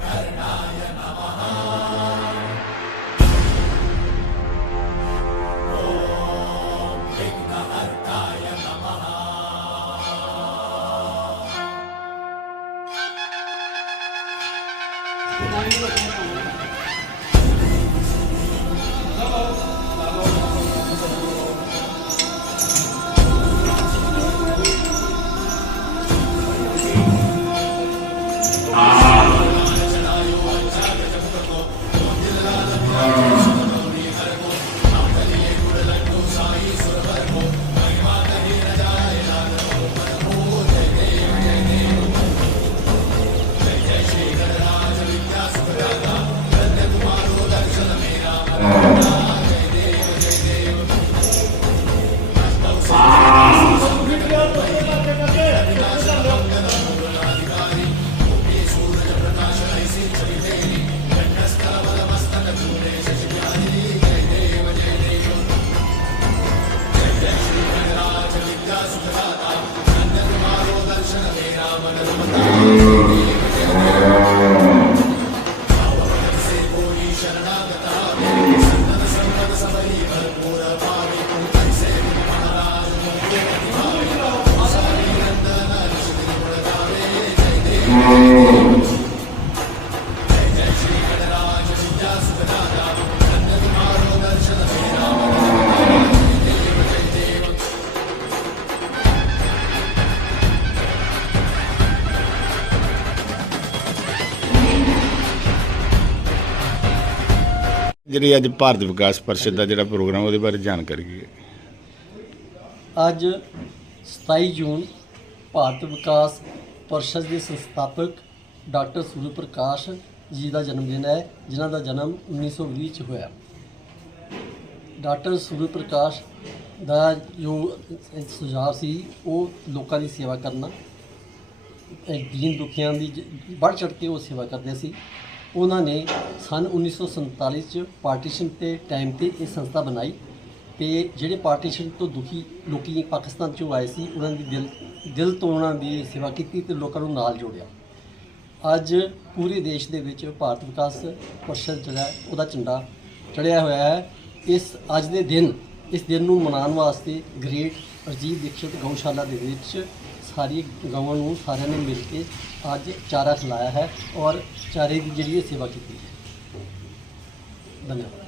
فكرنا Thank you. Sadatam. ਜਿਹੜੀ ਅੱਜ ਭਾਰਤ ਵਿਕਾਸ ਪਰਿਸ਼ਦ ਦਾ ਜਿਹੜਾ ਪ੍ਰੋਗਰਾਮ, ਉਹਦੇ ਬਾਰੇ ਜਾਣਕਾਰੀ ਕੀ ਹੈ? ਅੱਜ 27 ਜੂਨ ਭਾਰਤ ਵਿਕਾਸ ਪਰਿਸ਼ਦ ਦੇ ਸੰਸਥਾਪਕ ਡਾਕਟਰ ਸੂਰਜ ਪ੍ਰਕਾਸ਼ ਜੀ ਦਾ ਜਨਮ ਦਿਨ ਹੈ, ਜਿਨ੍ਹਾਂ ਦਾ ਜਨਮ 1920 ਚ ਹੋਇਆ। ਡਾਕਟਰ ਸੂਰਜ ਪ੍ਰਕਾਸ਼ ਦਾ ਜੋ ਸੁਝਾਅ ਸੀ, ਉਹ ਲੋਕਾਂ ਦੀ ਸੇਵਾ ਕਰਨਾ ਦੀਨ ਦੁਖੀਆਂ ਦੀ ਵੱਧ ਚੜ੍ਹ ਕੇ ਉਹ ਸੇਵਾ ਕਰਦੇ ਸੀ। ਉਹਨਾਂ ਨੇ ਸਨ 1947 ਚ ਪਾਰਟੀਸ਼ਨ ਤੇ ਟਾਈਮ ਤੇ ਇਹ ਸੰਸਥਾ ਬਣਾਈ ਤੇ ਜਿਹੜੇ ਪਾਰਟੀਸ਼ਨ ਤੋਂ ਦੁਖੀ ਲੋਕੀ ਪਾਕਿਸਤਾਨ ਚੋਂ ਆਏ ਸੀ, ਉਹਨਾਂ ਦੀ ਦਿਲ ਦਿਲ ਤੋਂ ਉਹਨਾਂ ਦੀ ਸੇਵਾ ਕੀਤੀ ਤੇ ਲੋਕਾਂ ਨੂੰ ਨਾਲ ਜੋੜਿਆ। ਅੱਜ ਪੂਰੇ ਦੇਸ਼ ਦੇ ਵਿੱਚ ਭਾਰਤ ਵਿਕਾਸ ਪਰਿਸ਼ਦ ਜਿਹੜਾ ਉਹਦਾ ਝੰਡਾ ਚੜਿਆ ਹੋਇਆ ਹੈ। ਇਸ, ਅੱਜ ਦੇ ਦਿਨ, ਇਸ ਦਿਨ ਨੂੰ ਮਨਾਉਣ ਵਾਸਤੇ ਗ੍ਰੇਟ ਅਜੀਤ ਦੀਕਸ਼ਿਤ ਗਊਸ਼ਾਲਾ ਦੇ ਵਿੱਚ ਸਾਰੀ ਗਊਆਂ ਨੂੰ ਸਾਰਿਆਂ ਨੇ ਮਿਲ ਕੇ ਅੱਜ ਚਾਰਾ ਖਿਲਾਇਆ ਹੈ ਔਰ ਚਾਰੇ ਦੀ ਜਿਹੜੀ ਹੈ ਸੇਵਾ ਕੀਤੀ ਹੈ। ਧੰਨਵਾਦ।